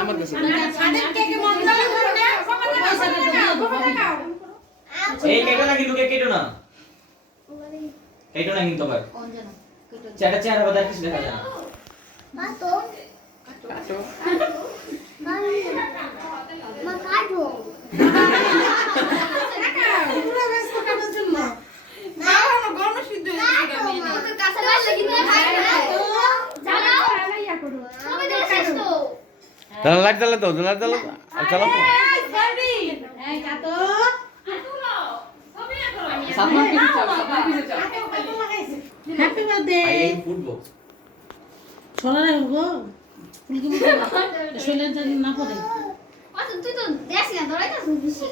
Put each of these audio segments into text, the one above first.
আমার কাছে এই কেটো না কিন্তু কেটো না কিন্তু আবার চেহারা চেহারা বাদা কিছু দেখা যায় না মা তো কাটো মা কাটো পুরো ব্যস্ত কাটার জন্য না না গরম সিদ্ধ হয়ে গেছে ও তো কাছে লাগি না জানো ইয়া করো সবাই দেখে শেষ তো তাহলে লাইট জ্বালা দাও লাইট জ্বালা চালাও এই কাটো সামনে পিছে যাও সামনে পিছে যাও হ্যাপি বার্থডে এই ফুটবো সোনা রে গো ফুলকি শৈলেন না পড়ে আচ্ছা তুই তো দেখ না ধরাই না বেশি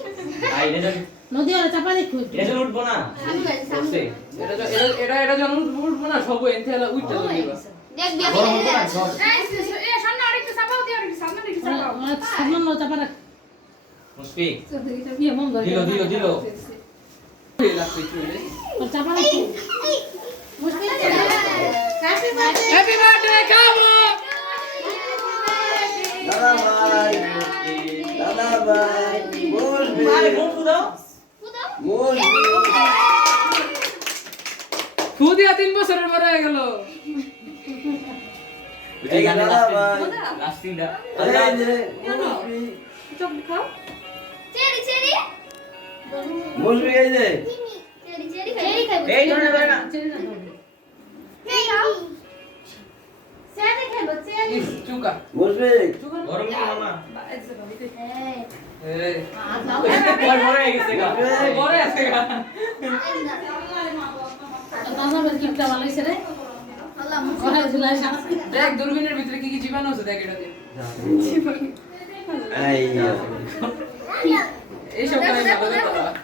আই এটা নদী আর চাপা দেখো এটা উঠবো না আমি গাইছি বসে এটা যখন উঠবো না সব এনথেলা উঠতে দিবা দেখ বিয়া গরম হতো না সর সামনে আরেকটু চাপাও দিও আরেকটু সামনে আরেকটু চাপাও সামনে চাপা রাখ মুশফিক ইয়ে মন ধরে দিল লাগছে চলে চাপা রাখ মুশকিল হ্যাপি বার্থডে হ্যাপি বার্থডে কাবু দাদা ভাই বলবি আরে কোন দাও বলবি খুদিয়া 3 বছরের বড় হয়ে গেল এই গানে দাদা ভাই লাস্টিংটা এই যে চপ খাও চেরি চেরি বলবি এই যে চেরি চেরি খাইবো এই ধরে না চেরি না ধরবে এই খাও চেরি খাইবো চেরি ইস চুকা বলবি গরম কি মামা এই এই বড় হয়ে গেছে গা বড় আছে গা দাদা বের কিপটা ভালো হইছে রে আল্লাহ ঘরে ঝুলাই সারা দেখ দূরবীনের ভিতরে কি কি জীবাণু আছে দেখ এটাতে এই এই সব কাজ ভালো কথা